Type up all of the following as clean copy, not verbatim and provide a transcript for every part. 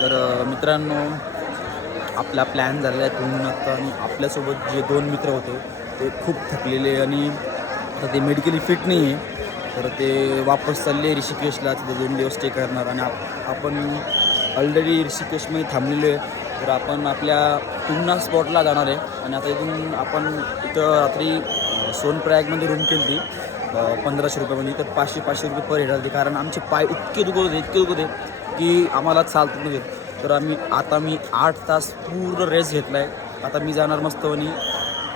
तर मित्रांनो, आपला प्लॅन झालेला आहे तुमचा आणि आपल्यासोबत जे 2 मित्र होते ते खूप थकलेले आणि आता ते मेडिकली फिट नाही आहे. तर ते वापस चालले ऋषिकेशला, तिथे 2 दिवस स्टे करणार आणि आपण ऑलरेडी ऋषिकेशमध्ये थांबलेलो आहे. तर आपण आपल्या तुंगनाथ स्पॉटला जाणार आहे आणि आता इथून आपण इथं रात्री सोनप्रयागमध्ये रूम केली होती 1500 रुपयामध्ये. तर 500 रुपये पर हेड आली, कारण आमचे पाय इतके दुखत होते की आम्हाला चालत नव्हते. तर मी 8 तास पूर्ण रेस्ट घेतला आहे. आता मी जाणार मस्तपणे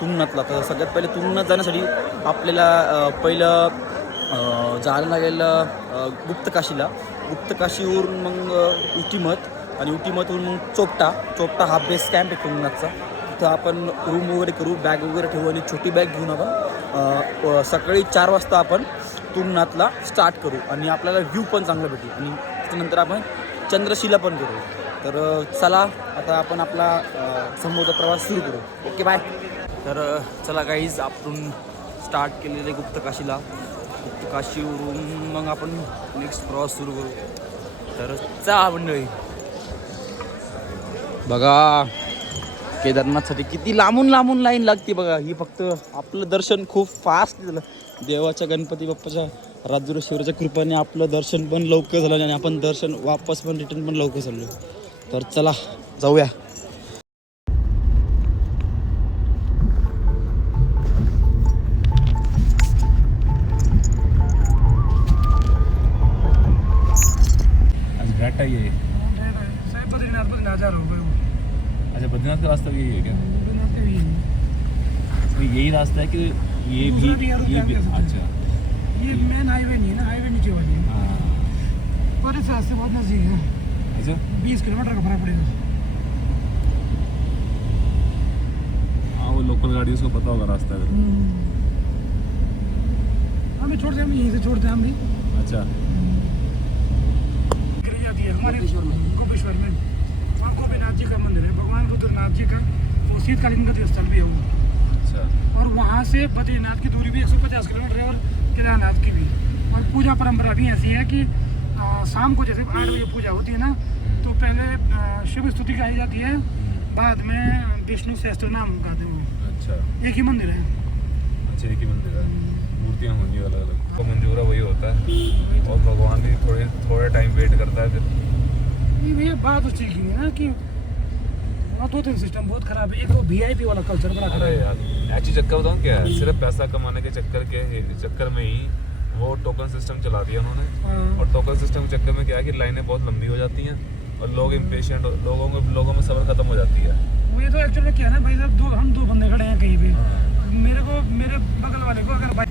तुंगनाथला. तर सगळ्यात पहिले तुंगनाथ जाण्यासाठी आपल्याला पहिलं जायला लागेल गुप्तकाशीवरून मग उटीमत आणि उटीमतवरून मग चोपटा हा बेस कॅम्प आहे तुंगनाथचा. तिथं आपण रूम वगैरे करू, बॅग वगैरे ठेवू आणि छोटी बॅग घेऊन आपण सकाळी 4 वाजता आपण तुंगनाथला स्टार्ट करू आणि आपल्याला व्ह्यू पण चांगला भेटेल आणि त्यानंतर आपण चंद्रशिला पण करू. तर चला आता आपण आपला समुद्र प्रवास सुरू करू. Okay bye. तर चला गाईज, आपण स्टार्ट केलेले गुप्तकाशीवरून मग आपण नेक्स्ट प्रवास सुरू करू. तर चला मंडळी, बघा केदारनाथसाठी किती लांबून लाईन लागते बघा. ही फक्त आपलं दर्शन खूप फास्ट झालं. देवाच्या गणपती बाप्पाच्या राजूरेश्वराच्या कृपेने आपलं दर्शन पण लवकर झालं आणि आपण दर्शन वापस पण रिटर्न पण लवकर झालो. तर चला जाऊया. आज घाट है ये। साहेब बद्रीनाथ 1000 रुपये। अच्छा, बद्रीनाथ का रास्ता भी यही है क्या? बद्रीनाथ के भी तो यही रास्ता है कि ये भी दूसरा भी है, ये भी? रुक जाएंगे अच्छा ये मेन हाईवे नहीं है ना, हाईवे नीचे वाली है हाँ। पर इस रास्ते बहुत नजदीक है। अच्छा 20 किलोमीटर का फर्क पड़ेगा। हाँ, वो लोकल गाड़ियों को पता होगा रास्ता का। हमें छोड़ते हैं, हम यहीं से छोड़ते हैं हम भी। अच्छा गिर जाती है हमारे कोपेश्वर में। वहाँ गोपीनाथ जी का मंदिर है, भगवान रुद्रनाथ जी का, और शीतकालीन गति स्थल भी है वो। अच्छा और वहाँ से बद्रीनाथ की दूरी भी 150 किलोमीटर है और केदारनाथ की भी। और पूजा परंपरा भी ऐसी है कि शाम को जैसे 8 बजे पूजा होती है ना, तो पहले शिव स्तुति गाई जाती है, बाद में विष्णु सहस्त्र नाम गाते हैं। अच्छा एक ही मंदिर है। अच्छा, एक ही मंदिर है, मूर्तियाँ होंगी अलग अलग। तो मंदिर वही होता है और भगवान भी थोड़े टाइम वेट करता है फिर। ये बात उस चीज़ की है ना कि वहाँ 2-3 सिस्टम बहुत खराब है। एक तो VIP वाला कल्चर बड़ा खराब अरे है। यार, एक्चुअली चक्कर बताऊँ क्या है, सिर्फ पैसा कमाने के चक्कर में ही वो टोकन सिस्टम चला दिया उन्होंने। हाँ। और टोकन सिस्टम के चक्कर में क्या है कि लाइनें बहुत लंबी हो जाती हैं और लोग इम्पेशेंट, लोगों में सब्र खत्म हो जाती है। वो ये तो एक्चुअली क्या है ना भाई साहब, हम दो बंदे खड़े हैं कहीं पे, मेरे बगल वाले को अगर भाई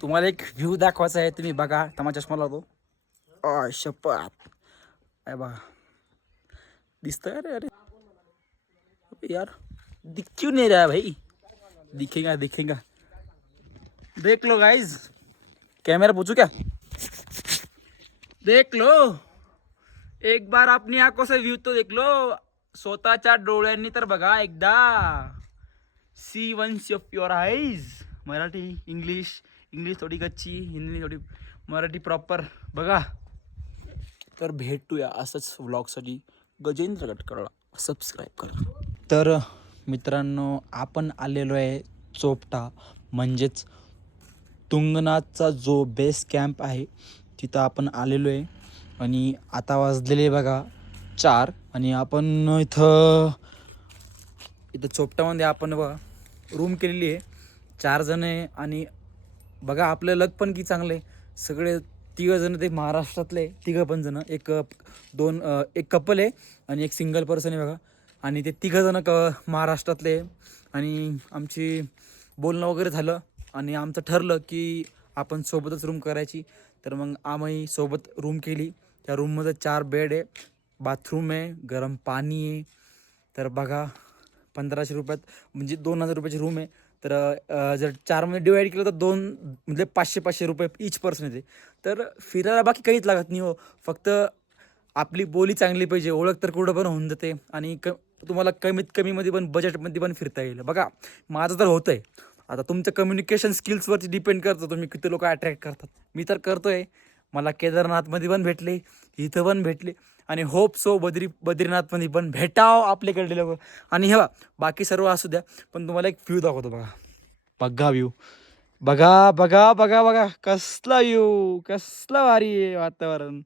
तुम्हाला एक व्ह्यू दाखवायचा आहे, तुम्ही बघा. तमा चष्मा लावतो. शपथ आहे बघा, दिसतंय. अरे अरे यार, दिख क्यों नहीं रहा है भाई? दिखेगा. देख लो गाइज, कैमरा पूछू क्या? देख लो एक बार अपनी आंखों से व्यू तो देख लो, स्वतःच्या डोळ्यांनी तर बघा एकदा. See once of your eyes. Marathi English थोडी कच्ची, हिंदी थोडी, मराठी प्रॉपर बघा. तर भेटूया असंच व्लॉगसाठी. गजेंद्र गटकरला सबस्क्राईब करा. तर मित्रांनो, आपण आलेलो आहे चोपटा, म्हणजेच तुंगनाथचा जो बेस कॅम्प आहे तिथं आपण आलेलो आहे. आणि आता वाजलेले बघा 4 आणि आपण इथं चोपटामध्ये आपण बघा रूम केलेली आहे. 4 जण आहे आणि बघा आपलं लक पण की चांगलं आहे. सगळे 3 जण ते महाराष्ट्रातले, 3 पण जण, एक कपल आहे आणि एक सिंगल पर्सन आहे बघा. आणि ते 3 जण महाराष्ट्रातले. आणि आमची बोलणं वगैरे झालं आणि आमचं ठरलं की आपण सोबतच रूम करायची. तर मग आम्ही सोबत रूम केली. त्या रूममध्ये 4 बेड आहे, बाथरूम आहे, गरम पाणी आहे. तर बघा 1500 रुपयात म्हणजे 2000 रुपयाची रूम आहे. तर जर 4मध्ये डिवाईड केलं तर 2 म्हणजे 500 रुपये इच पर्सन येते. तर फिरायला बाकी काहीच लागत नाही हो, फक्त आपली बोली चांगली पाहिजे, ओळख तर कुठं पण होऊन जाते आणि तुम्हाला कमीत कमीमध्ये पण बजेटमध्ये पण फिरता येईल. बघा माझं तर होतं आहे. आता तुमच्या कम्युनिकेशन स्किल्सवरती डिपेंड करतं तुम्ही किती लोक अट्रॅक्ट करतात. मी तर करतोय. मला केदारनाथमध्ये पण भेटले, इथं पण भेटले आणि होप सो बद्रीनाथमध्ये पण भेटाव आपल्याकडे लोक. आणि हे बा बाकी सर्व असू द्या, पण तुम्हाला एक व्ह्यू दाखवतो बघा. बघा व्ह्यू, बघा बघा बघा बघा कसला व्ह्यू, कसला भारी आहे वातावरण.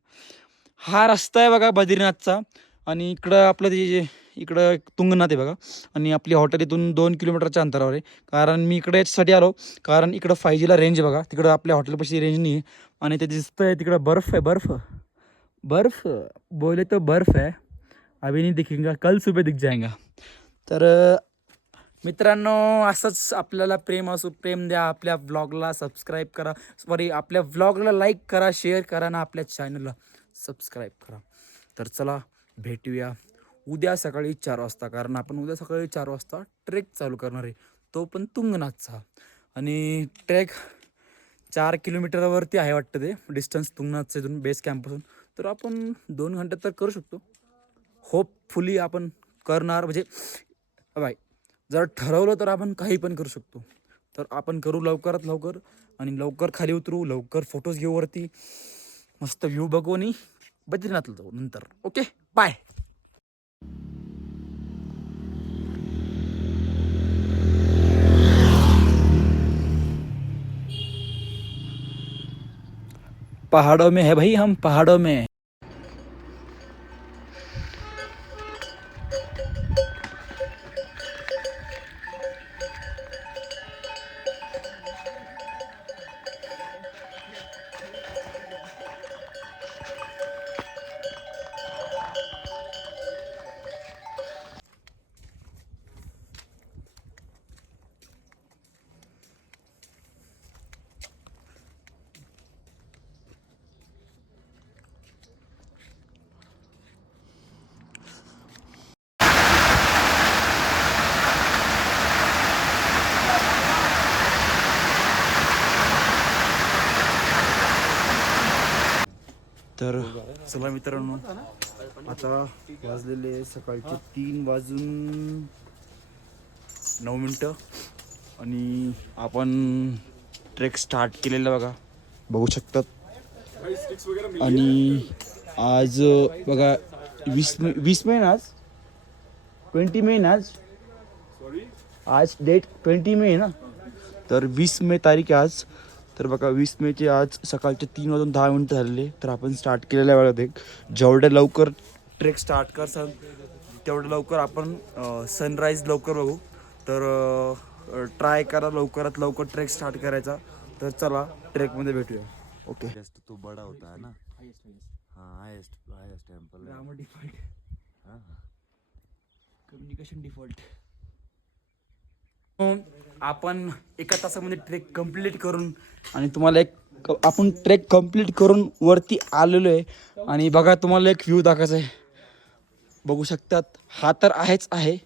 हा रस्ता आहे बघा बद्रीनाथचा आणि इकडं आपलं ते इकडं तुंगनाथ आहे बघा. आणि आपली हॉटेल इथून 2 किलोमीटरच्या अंतरावर आहे. कारण मी इकडे याच्यासाठी आलो, कारण इकडं 5Gला रेंज आहे बघा. तिकडं आपल्या हॉटेलपाशी रेंज नाही आहे आणि ते दिसतंय तिकडं बर्फ आहे. बर्फ बर्फ बोले तो बर्फ है, अभी नहीं दिखेगा, कल सुबह दिख जाएगा. तर मित्रांनो असंच आपल्याला प्रेम द्या. आपल्या व्लॉगला सबस्क्राईब करा, आपल्या व्लॉगला लाईक करा, शेअर करा ना आपल्या चॅनलला सबस्क्राईब करा. तर चला भेटूया उद्या सकाळी 4 वाजता, कारण आपण उद्या सकाळी 4 वाजता ट्रेक चालू करणार आहे, तो पण तुंगनाथचा. आणि ट्रेक 4 किलोमीटरवरती आहे वाटतं ते डिस्टन्स तुंगनाथचं इथून बेस कॅम्पपासून. तर आपण 2 घंट्यात तर करू शकतो. होपफुली आपण करणार, म्हणजे बाय जर ठरवलं तर आपण काही पण करू शकतो. तर आपण करू लवकरात लवकर आणि लवकर खाली उतरू, लवकर फोटोज घेऊ वरती, मस्त व्ह्यू बघू आणि बद्रीनाथला जाऊ नंतर. Okay bye. पहाड़ों में है भाई, हम पहाड़ों में. तर चला मित्रांनो, आता वाजलेले सकाळचे 3:09 आणि आपण ट्रेक स्टार्ट केलेला बघा, बघू शकतात. आणि आज बघा 20 मे ना, आज 20 मे ना, आज डेट 20 मे आहे ना, तर 20 मे तारीख आहे आज. तर बघा 20 मेचे आज सकाळचे 3:10 झालेले. तर आपण स्टार्ट केलेल्या वेळात जेवढ्या लवकर ट्रेक स्टार्ट करसाल तेवढं लवकर आपण सनराईज लवकर बघू. तर ट्राय करा लवकरात लवकर ट्रेक स्टार्ट करायचा. तर चला ट्रेकमध्ये भेटूया. ओके. तो बड़ा होता है ना. हाँ हाईएस्ट टेम्पल है. Grammar default, communication default. आपण एका तासामध्ये ट्रेक कंप्लीट करून आणि तुम्हाला आपण ट्रेक कंप्लीट करून वरती आलेलो आहे. आणि बघा तुम्हाला एक व्ह्यू दाखवायचा आहे, बघू शकतात. हा तर आहेच आहे,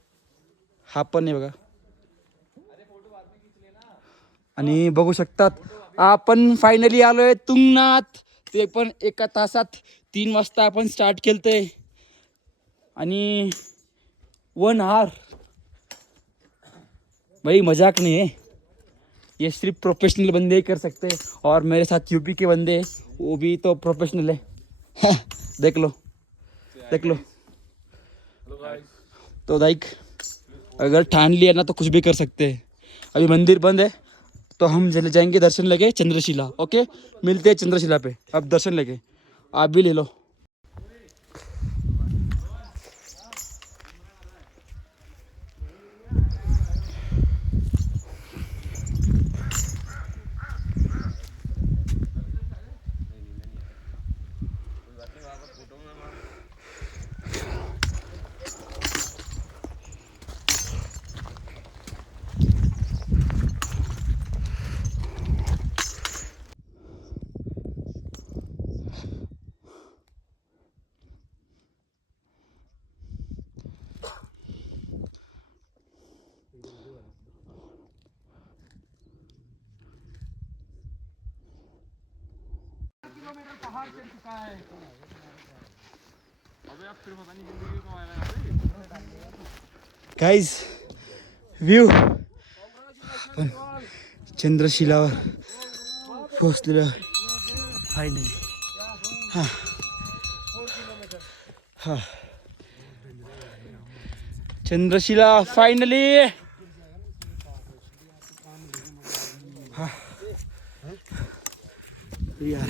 हा पण आहे बघा. आणि बघू शकतात आपण फायनली आलोय तुंगनाथ, ते पण एका तासात. 3 वाजता आपण स्टार्ट केलंय आणि 1 आवर. भाई मजाक नहीं है, ये सिर्फ प्रोफेशनल बंदे ही कर सकते हैं. और मेरे साथ यूपी के बंदे वो भी तो प्रोफेशनल है. देख लो देख लो. तो लाइक अगर ठान लिया ना तो कुछ भी कर सकते हैं. अभी मंदिर बंद है तो हम चले जाएंगे दर्शन लेके चंद्रशिला. ओके, मिलते हैं चंद्रशिला पे. अब दर्शन लेके आप भी ले लो. किलोमीटर पहाड़ चढ़ चुका है। गाइज व्ह्यू चंद्रशिलावर पोहोचलेलं फायनली. हां हां चंद्रशिला फायनली. हां यार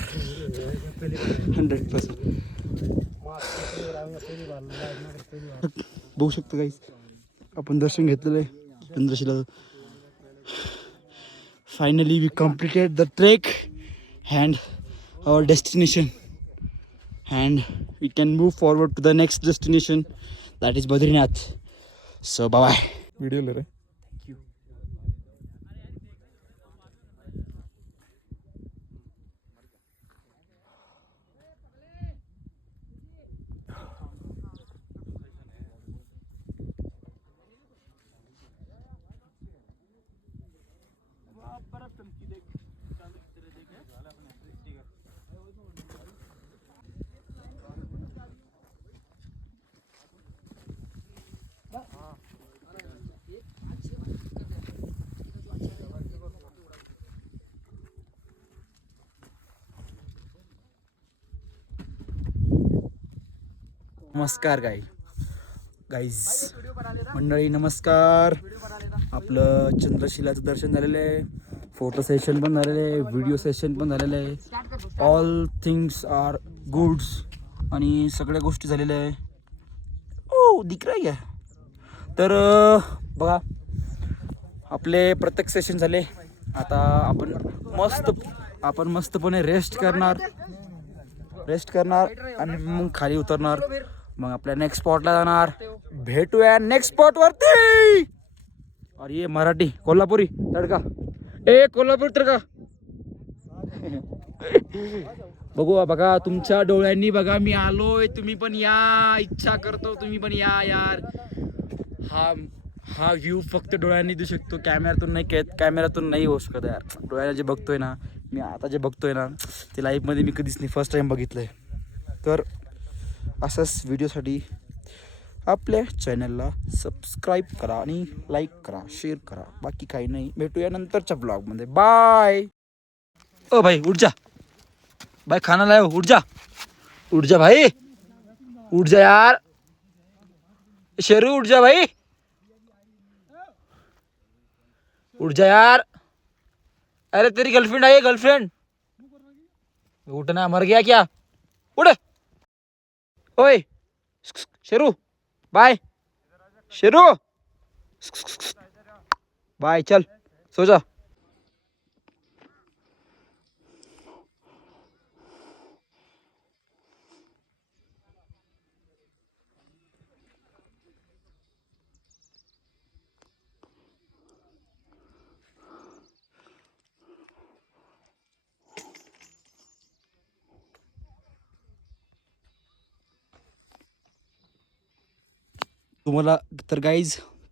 100%. बघू शकतो गाईस आपण दर्शन घेतलेलं आहे Chandrashila. Finally we completed the trek and our destination, and we can move forward to the next destination, that is Badrinath. So bye bye. Video ले रे. नमस्कार गाईज मंडळी, नमस्कार. आपलं चंद्रशिलाचं दर्शन झालेलं आहे, फोटो सेशन पण झालेलं आहे, व्हिडिओ सेशन पण झालेलं आहे. ऑल थिंग्स आर गुड्स आणि सगळ्या गोष्टी झालेल्या आहे. ओ दिख रहा है. तर बघा आपले प्रत्येक सेशन झाले. आता आपण मस्तपणे रेस्ट करणार आणि मग खाली उतरणार. मग आपल्या नेक्स्ट स्पॉटला जाणार. भेटूया नेक्स्ट स्पॉट वरती. और ये मराठी कोल्हापुरी तडका, कोल्हापुरी तडका. बघा तुमच्या डोळ्यांनी बघा मी आलोय. तुम्ही पण या, इच्छा करतो तुम्ही पण या यार. हा व्ह्यू फक्त डोळ्यांनी दिसू शकतो, कॅमेऱ्यातून नाही होऊ शकत यार. डोळ्याला जे बघतोय ना मी आता, जे बघतोय ना ते लाईफमध्ये मी कधीच नाही, फर्स्ट टाइम बघितलंय. तर असंच व्हिडिओसाठी आपल्या चॅनलला सबस्क्राईब करा आणि लाईक करा, शेअर करा. बाकी काही नाही, भेटूया नंतरच्या ब्लॉगमध्ये. बाय. ओ भाई उठ जा, भाई खाना लाओ. उठ जा भाई, उठ जा यार. शेरू उठ जा भाई, उठ जा यार. अरे तेरी गर्लफ्रेंड आई है, गर्लफ्रेंड. उठना, मर गया क्या? उठ. ओए शेरू, बाय. शेरू बाय, चल सो जा.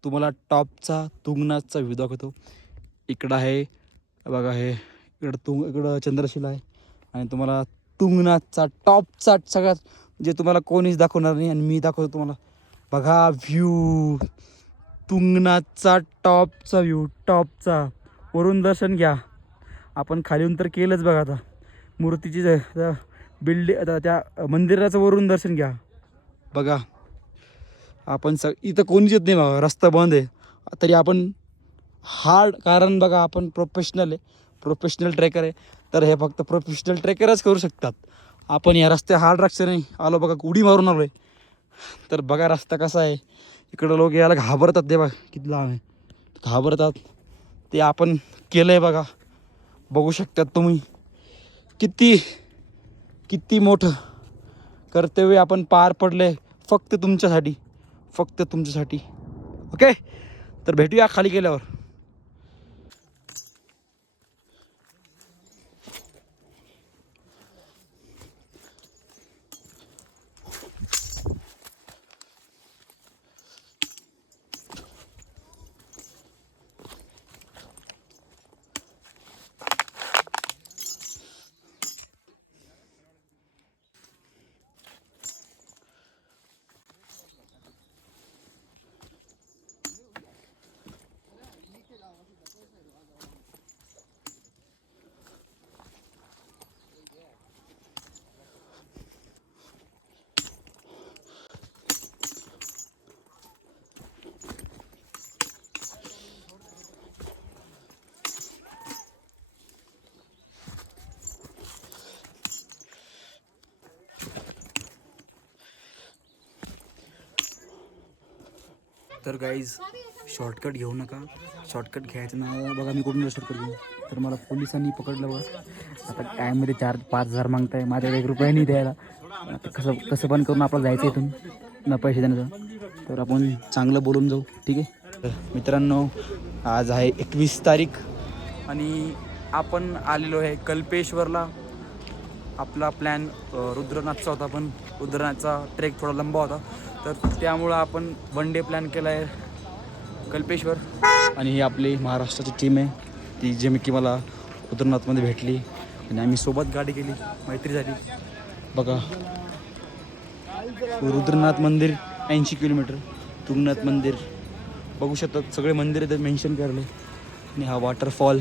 तुम्हाला टॉपचा तुंगनाथचा व्ह्यू दाखवतो. इकडं आहे बघा, हे इकडं चंद्रशिला आहे आणि तुम्हाला तुंगनाथचा टॉपचा सगळ्यात जे तुम्हाला कोणीच दाखवणार नाही आणि मी दाखवतो तुम्हाला. बघा व्ह्यू, तुंगनाथचा टॉपचा व्ह्यू, टॉपचा. वरून दर्शन घ्या. आपण खालीहून तर केलंच बघा. आता मूर्तीची बिल्डिंग, आता त्या मंदिराचं वरून दर्शन घ्या. बघा आपण इथं कोणीच येत नाही बघा, रस्ता बंद आहे तरी आपण कारण बघा आपण प्रोफेशनल ट्रेकर आहे. तर हे फक्त प्रोफेशनल ट्रेकरच करू शकतात. आपण या रस्त्या हार्ड रस्त्याने आलो बघा, उडी मारून आलो आहे. तर बघा रस्ता कसा आहे. इकडं लोक यायला घाबरतात. ते बघा किती लांब आहे, घाबरतात. ते आपण केलं आहे बघा, बघू शकतात तुम्ही. किती मोठं कर्तव्य आपण पार पडले फक्त तुमच्यासाठी. ओके, तर भेटूया खाली गेल्यावर. तर गाईज शॉर्टकट घेऊ नका. शॉर्टकट घ्यायचं ना बघा, मी कुठून शॉर्टकट घेऊ तर मला पोलिसांनी पकडलं बघ. आता टायमध्ये 4-5 हजार मागताय, माझ्याकडे 1 रुपया नाही द्यायला. आता कसं पण करून आपल्याला जायचं इथून ना पैसे देण्याचं. तर आपण चांगलं बोलून जाऊ, ठीक आहे. तर मित्रांनो, आज आहे 21 तारीख आणि आपण आलेलो आहे कल्पेश्वरला. आपला प्लॅन रुद्रनाथचा होता, पण रुद्रनाथचा ट्रेक थोडा लंबा होता, तर त्यामुळं आपण 1 डे प्लॅन केला आहे कल्पेश्वर. आणि ही आपली महाराष्ट्राची टीम आहे, ती जे की मला रुद्रनाथमध्ये भेटली आणि आम्ही सोबत गाडी केली, मैत्री झाली. बघा, रुद्रनाथ मंदिर 80 किलोमीटर, तुंगनाथ मंदिर बघू शकतात, सगळे मंदिर इथे मेन्शन करले. आणि हा वॉटरफॉल.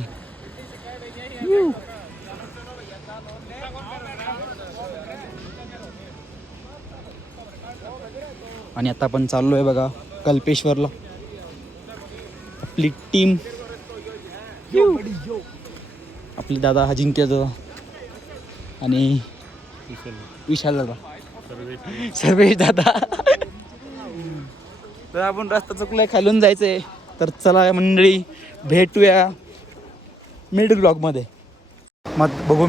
आणि आता आपण चाललो आहे बघा कल्पेश्वरला. आपली टीम, आपले दादा अजिंक्य दादा आणि विशाल दादा, सर्वेश दादा. तर आपण रस्ता चुकलाय, खालून जायचंय. तर चला मंडळी, भेटूया मिड ब्लॉगमध्ये. मग बघू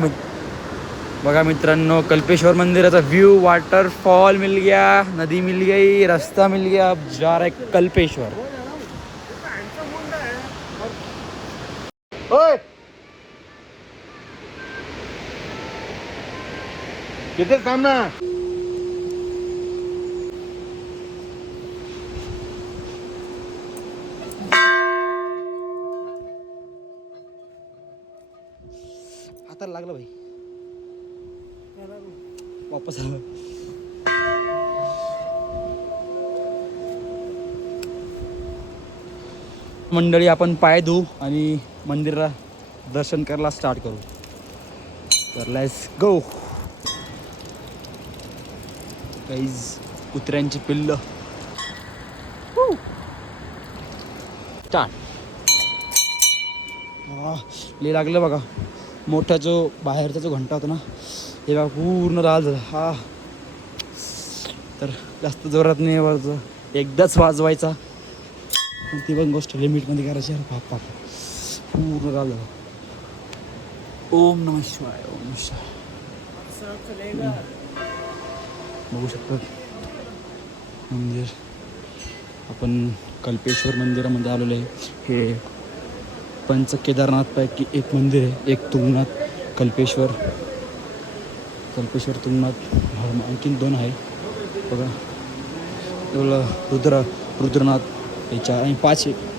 बघा मित्रांनो, कल्पेश्वर मंदिराचा व्यू, वाटरफॉल मिल गया, नदी मिल गई, रास्ता मिल गया. अब जा रहा है कल्पेश्वर. ओए किधर सामना हाताला लागला भाई, वापस आलो. मंडळी, आपण पाय धुवू आणि मंदिराला दर्शन करायला स्टार्ट करू. तर लेट्स गो. गाईज, कुत्र्यांची पिल्ल स्टार्ट. ले लागलं बघा. मोठा जो बाहेरचा जो घंटा होता ना, हे बघा पूर्ण लाल झाला. हा, तर जास्त जोरात नाही वाजवायचं, एकदाच वाजवायचा. ती पण गोष्ट लिमिटमध्ये करायची. अरे बाप, पूर्ण लाल झाला. ओम नमः शिवाय, ओम नमः शिवाय. बघू शकतात मंदिर. आपण कल्पेश्वर मंदिरामध्ये आलेलो आहे. हे पंच केदारनाथपैकी एक मंदिर आहे. एक तुंगनाथ, कल्पेश्वर, तुंगनाथ, आणखीन 2 आहे बघा. एवढं रुद्रनाथ याच्या आणि 5 आहे.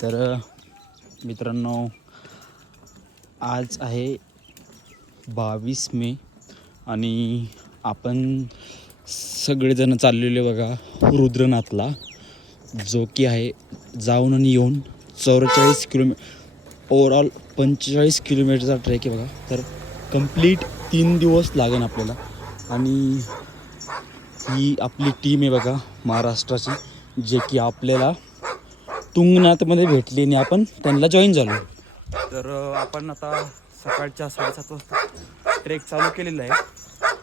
तर मित्रांनो, आज आहे 22 मे आणि आपण सगळेजण चाललेले बघा रुद्रनाथला, जो की आहे जाऊन आणि येऊन 44 किलोमीटर, ओव्हरऑल 45 किलोमीटरचा ट्रेक आहे बघा. तर कंप्लीट 3 दिवस लागेल आपल्याला. आणि ही आपली टीम आहे बघा महाराष्ट्राची, जे की आपल्याला तुंगनाथमध्ये भेटली आणि आपण त्यांना जॉईन झालो. तर आपण आता सकाळच्या 7:30 वाजता ट्रेक चालू केलेला आहे.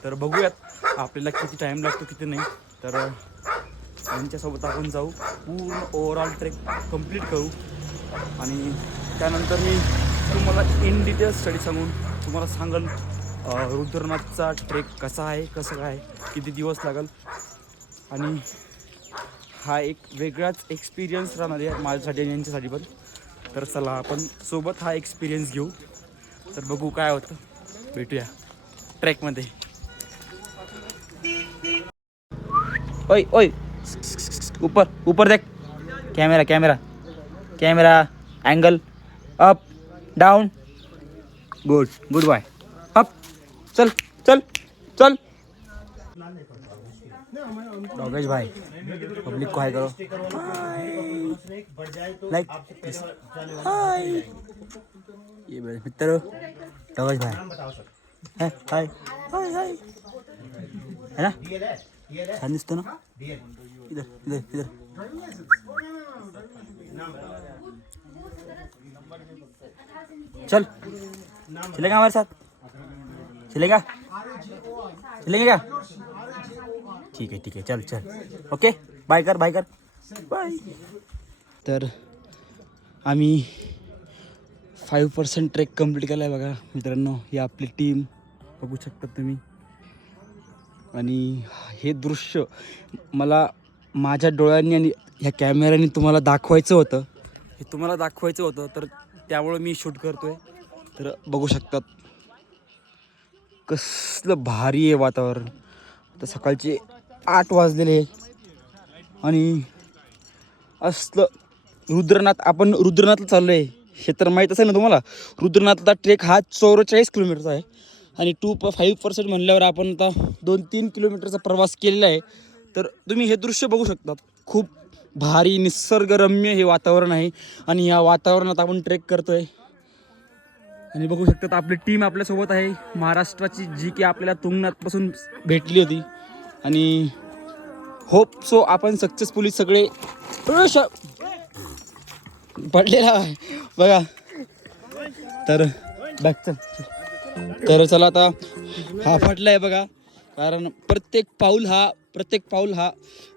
तर बघूयात आपल्याला किती टाईम लागतो किती नाही. तर यांच्यासोबत आपण जाऊ, पूर्ण ओव्हरऑल ट्रेक कंप्लीट करू आणि त्यानंतर मी तुम्हाला इन डिटेल स्टडी सांगून तुम्हाला सांगेल रुद्रनाथचा ट्रेक कसा आहे, कसं काय. किती दिवस लागेल आणि हा एक वेगळाच एक्सपिरियन्स राहणार आहे माझ्यासाठी आणि यांच्यासाठी पण. तर चला आपण सोबत हा एक्सपिरियन्स घेऊ. तर बघू काय होतं, भेटूया ट्रॅकमध्ये. ओय ओय ऊपर ऊपर देख, camera camera camera angle up down. Good good bye. Up चल चल चल. डॉगेश भाई पब्लिक को हाय करो, लाइक हाय. ये मेरे मित्र डॉगेश भाई है. हाय हाय हाय है ना, छान दिसतो ना. इधर इधर इधर. चल चलेगा हमारे साथ, चलेगा चलेंगे क्या? ठीक आहे चल चल. ओके बाय कर बाय बाय. तर आम्ही 5% ट्रेक कंप्लीट केला आहे बघा मित्रांनो. ही आपली टीम बघू शकता तुम्ही. आणि हे दृश्य मला माझ्या डोळ्यांनी आणि ह्या कॅमेऱ्याने तुम्हाला दाखवायचं होतं. हे तुम्हाला दाखवायचं होतं तर त्यामुळं मी शूट करतो आहे. तर बघू शकतात कसलं भारी आहे वातावरण. तर सकाळचे 8 वाजलेले आणि असलं रुद्रनाथ, आपण रुद्रनाथला चाललो आहे. हे तर माहीत असेल ना तुम्हाला. रुद्रनाथचा ट्रेक हा 44 किलोमीटरचा आहे आणि 5% म्हणल्यावर आपण आता 2-3 किलोमीटरचा प्रवास केलेला आहे. तर तुम्ही हे दृश्य बघू शकतात. खूप भारी निसर्गरम्य हे वातावरण आहे आणि या वातावरणात आपण ट्रेक करतो आहे. आणि बघू शकतात आपली टीम आपल्यासोबत आहे महाराष्ट्राची, जी की आपल्याला तुंगनाथपासून भेटली होती. आणि होप सो आपण सक्सेसफुली सगळे पडलेला आहे बघा. तर बॅक चल. तर चला आता हा फाटला आहे बघा, कारण प्रत्येक पाऊल हा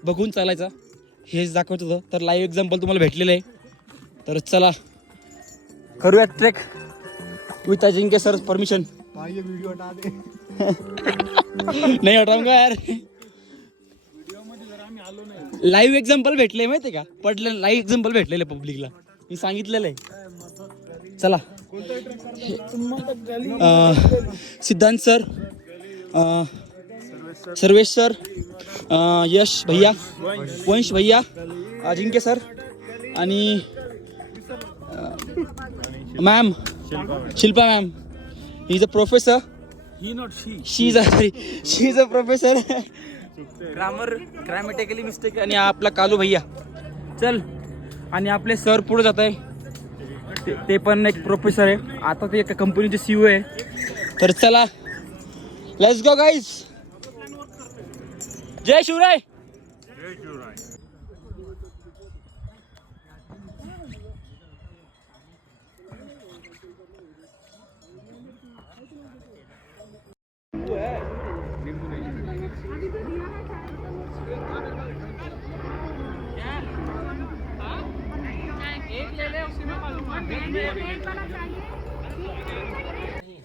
बघून चालायचा हेच दाखवत होतं. तर लाईव्ह एक्झाम्पल तुम्हाला भेटलेलं आहे. तर चला करूया trek with Ajinkya sir permission. Video हटा दे. नाही हटाऊंगा यार. लाईव्ह एक्झाम्पल भेटले माहिती का, पडले लाईव्ह एक्झाम्पल भेटलेले पब्लिकला, मी सांगितलेलं आहे. चला सिद्धांत सर, सर्वेश सर, यश भैया, वंश भैया, अजिंक्य सर आणि ma'am Shilpa ma'am. He is a professor. She is a professor. Grammatically mistake. आणि आपला कालू भैया. चल. आणि आपले सर पुढे जात आहे, ते पण एक प्रोफेसर आहे, आता ते एका कंपनीचे CEO आहे. तर चला लेट्स गो गाईज. जय शिवराय.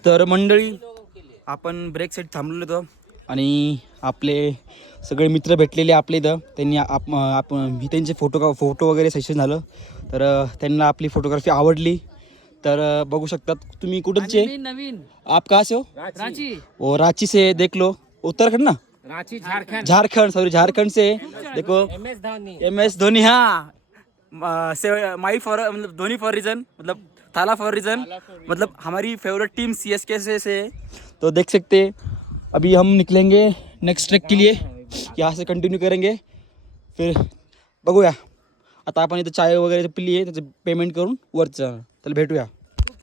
तर मंडळी आपण ब्रेकसाठी थांबलेलो होतो आणि आपले सगळे मित्र भेटलेले आपले इथं. त्यांनी मी त्यांचे फोटो वगैरे सेशन झालं. तर त्यांना आपली फोटोग्राफी आवडली. तर बघू शकतात तुम्ही कुठचे. आप कहाँ से हो? रांची. वो रांची से देख लो. उत्तराखंड ना, रांची झारखंड. झारखंड से देखो. MS धोनी. हाँ माई फॉर मतलब धोनी फॉर रीजन, मतलब थाला फॉर रीजन, मतलब हमारी फेवरेट टीम CSK से. तो देख सकते अभी हम निकलेंगे नेक्स्ट ट्रैक के लिए, यहाँ से कंटिन्यू करेंगे. फिर बघूया. आता आपण इथं चाय वगैरे पिली आहे, त्याचं पेमेंट करून वरचं त्याला भेटूया.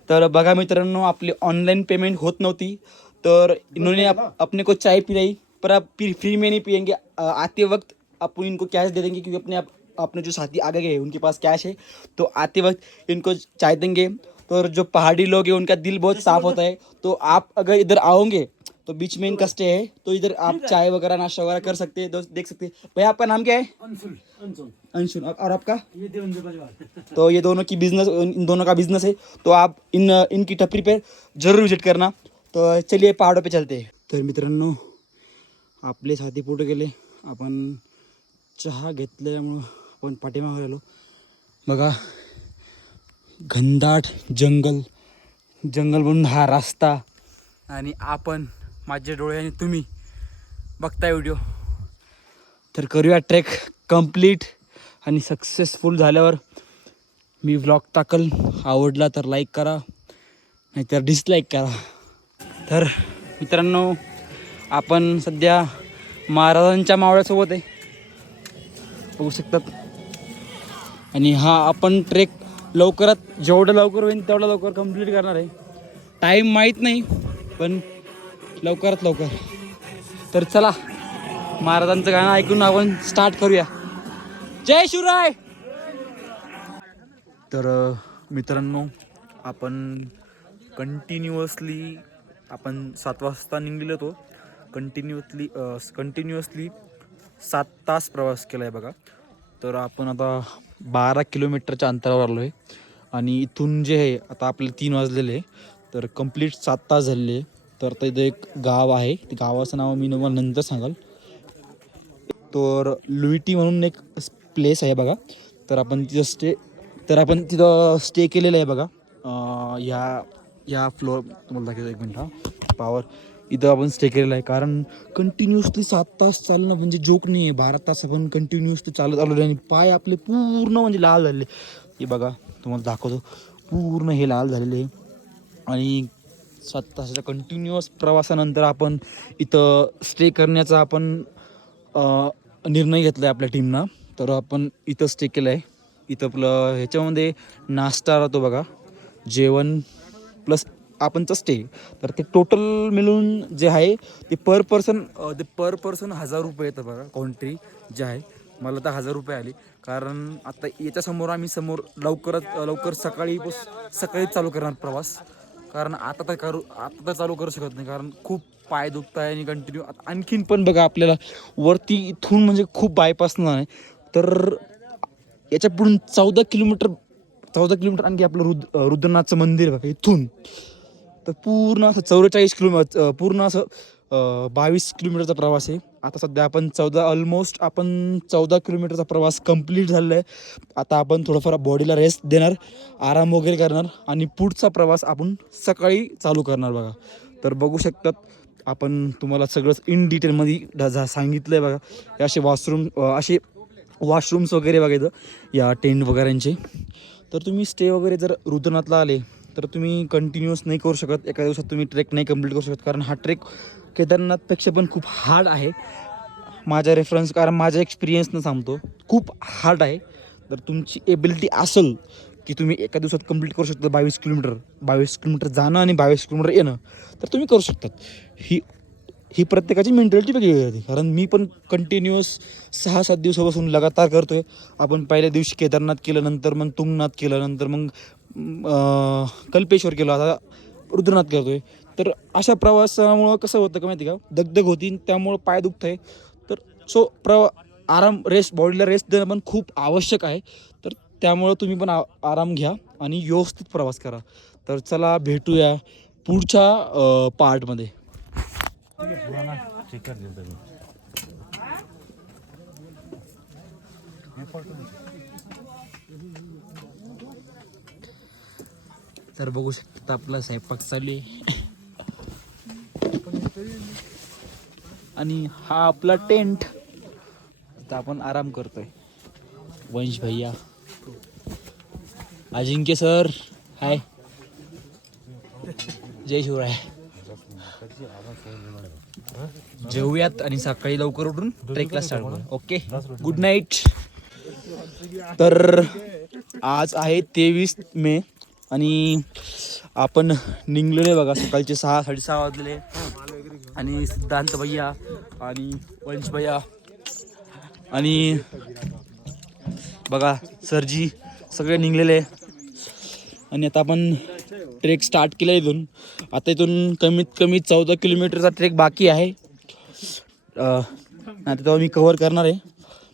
तर बघा मित्रांनो, आपली ऑनलाइन पेमेंट होत नव्हती, तर इन्होंने अपने को चाय पिलाई, पर आप फ्री में नहीं पियेंगे. आते वक्त आप इनको कैश दे देंगे, क्योंकि अपने जो साथी आगे गए उनके पास कैश है, तो आते वक्त इनको चाय देंगे. तो जो पहाड़ी लोग हैं उनका दिल बहुत साफ़ होता है. तो आप अगर इधर आओगे तो बीच में इनका स्टे है, तो इधर आप चाय वगैरह नाश्ता वगैरह कर सकते हैं. देख सकते हैं. भैया आपका नाम क्या है? अंशुल. और आपका? तो ये दोनों की बिजनेस, इन दोनों का बिजनेस है. तो आप इनकी टपरी पे जरूर विजिट करना. तो चलिए पहाड़ों पे चलते हैं. तर मित्रांनो आपले साथी पुढे गेले, आपण चहा घेतल्यामुळं आपण पाठीमागे आलो. बघा घनदाट जंगल, जंगल म्हणून हा रस्ता आणि आपण माझ्या डोळ्याने तुम्ही बघताय व्हिडिओ. तर करूया ट्रेक कंप्लीट आणि सक्सेसफुल झाल्यावर मी व्लॉग टाकल. आवडला तर लाईक करा, नाहीतर डिसलाईक करा. तर मित्रांनो आपण सध्या महाराजांच्या मावळ्यासोबत आहे, बघू शकतात. आणि हा आपण ट्रेक लवकरात जेवढं लवकर होईल तेवढं लवकर कंप्लीट करणार आहे. टाईम माहीत नाही पण लवकरात लवकर. तर चला महाराजांचं गाणं ऐकून आपण स्टार्ट करूया. जय शिवराय. तर मित्रांनो आपण कंटिन्युअसली आपण 7 वाजता निघलेलो होतो. कंटिन्युअसली 7 तास प्रवास केला आहे बघा. तर आपण आता 12 किलोमीटरच्या अंतरावर आलो आहे आणि इथून जे आहे आता आपले 3 वाजलेले आहे, तर कंप्लीट 7 तास झालेले. तर तिथं एक गाव आहे, ते गावाचं नाव मी तुम्हाला नंतर सांगाल. तर लुईटी म्हणून एक प्लेस आहे बघा. तर आपण तिथं स्टे केलेलं आहे बघा. ह्या फ्लोअर तुम्हाला दाखवतो, 1 मिनिट हा पावर. इथं आपण स्टे केलेलं आहे कारण कंटिन्युअसली 7 तास चालणं म्हणजे जोक नाही आहे. 12 तास आपण कंटिन्युअसली चालत आलो आणि पाय आपले पूर्ण म्हणजे लाल झालेले. हे बघा तुम्हाला दाखवतो, पूर्ण हे लाल झालेले. आणि 7 तासाच्या कंटिन्युअस प्रवासानंतर आपण इथं स्टे करण्याचा आपण निर्णय घेतला आहे आपल्या टीमनं. तर आपण इथं स्टे केलं आहे. इथं आपलं ह्याच्यामध्ये नाश्ता राहतो बघा, जेवण प्लस आपणचं स्टे. तर ते टोटल मिळून जे आहे ते पर पर्सन 1000 रुपये येतं बघा. काउंट्री जे आहे मला तर 1000 रुपये आले. कारण आता याच्यासमोर आम्ही लवकर सकाळी चालू करणार प्रवास. कारण आता तर चालू करू शकत नाही कारण खूप पाय दुखत आहे आणि कंटिन्यू. आणखीन पण बघा आपल्याला वरती इथून म्हणजे खूप बायपास नाही. तर याच्या पुढून 14 किलोमीटर आणखी आपलं रुद्रनाथचं मंदिर बघा इथून. तर पूर्ण असं 44 किलोमीटर, पूर्ण असं 22 किलोमीटरचा प्रवास आहे. आता सध्या आपण 14 किलोमीटरचा प्रवास कंप्लीट झालेला आहे. आता आपण थोडंफार बॉडीला रेस्ट देणार, आराम वगैरे करणार आणि पुढचा प्रवास आपण सकाळी चालू करणार बघा. तर बघू शकतात आपण तुम्हाला सगळंच इन डिटेलमध्ये सांगितलं आहे बघा. हे असे वॉशरूम्स वगैरे बघा इथं या टेंट वगैरेंचे. तर तुम्ही स्टे वगैरे जर रुद्रनाथला आले तर तुम्ही कंटिन्युअस नाही करू शकत. एका दिवसात तुम्ही ट्रेक नाही कंप्लीट करू शकत कारण हा ट्रेक केदारनाथपेक्षा पण खूप हार्ड आहे कारण माझ्या एक्सपिरियन्सनं सांगतो खूप हार्ड आहे. तर तुमची एबिलिटी असेल की तुम्ही एका दिवसात कंप्लीट करू शकता 22 किलोमीटर जाणं आणि 22 किलोमीटर येणं, तर तुम्ही करू शकतात. ही प्रत्येकाची मेंटॅलिटी वेगळी होती. कारण मी पण कंटिन्युअस 6-7 दिवसापासून लगातार करतो आहे. आपण पहिल्या दिवशी केदारनाथ केलं, नंतर मग तुंगनाथ केलं, नंतर मग कल्पेश्वर केलं, आता रुद्रनाथ करतो आहे. तर अशा प्रवासामुळं कसं होतं का माहिती का, दगदग होती, त्यामुळं पाय दुखत आहे. तर बॉडीला रेस्ट देणं पण खूप आवश्यक आहे. तर त्यामुळं तुम्ही पण आराम घ्या आणि व्यवस्थित प्रवास करा. तर चला भेटूया पुढच्या पार्टमध्ये. तर बघू शकता आपला स्वयंपाक चालू आहे आणि हा आपला टेंट. आता आपण आराम करतोय. वंश भैया, अजिंक्य सर, हाय, जय शिवराय. जेवूयात आणि सकाळी लवकर उठून ट्रेकला स्टार्ट करू. Okay, good night. तर आज आहे 23 मे आणि आपण निघलेले बघा सकाळचे 6-6:30 वाजलेले. आणि सिद्धांत भैया आणि वंश भैया आणि बघा सरजी सगळे निघलेले. आणि आता आपण ट्रेक स्टार्ट केला इथून. आता इथून कमीत कमी 14 किलोमीटरचा ट्रेक बाकी आहे. आता तेव्हा मी कव्हर करणार आहे.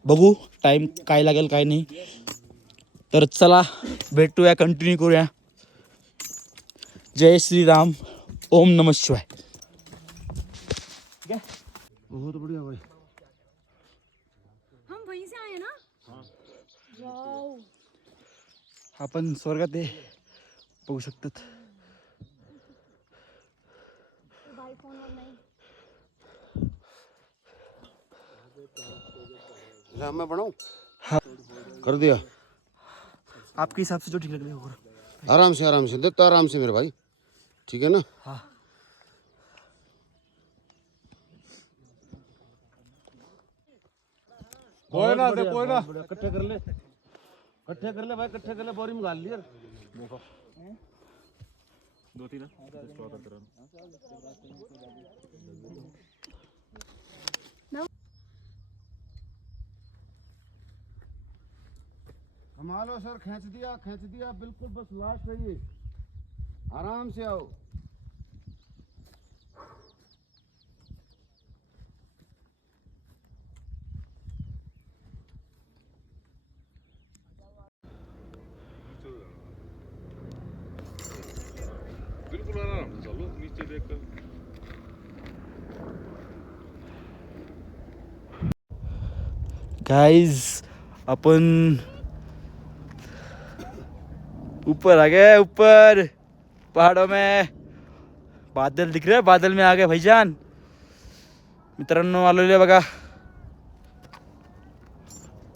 बघू टाईम काय लागेल काय नाही. तर चला भेटूया, कंटिन्यू करूया. जय श्रीराम, ओम नमः शिवाय. बहुत बढ़िया भाई. हम वहीं से आए ना. वाव. आपण स्वर्गात आहे बघू शकतात. बाय फोनवर नाही. ला मैं बनाऊं. हाँ. कर दिया. आपके हिसाब से जो ठीक लग रहा है. आराम से देता आराम से मेरे भाई. ठीक है ना. हाँ. कोई ना इकट्ठे कर ले भाई, इकट्ठे कर ले. बोरी में डाल लिया. संभालो सर. खींच दिया बिल्कुल. बस लास्ट है ये. आराम से आओ. बिल्कुल आराम से चलो, नीचे देखकर. गाइस अपन ऊपर आ गए. ऊपर पहाड़ों में बादल दिख रहे हैं. बादल में आ गए भाईजान. मित्रांनो आलेले बघा.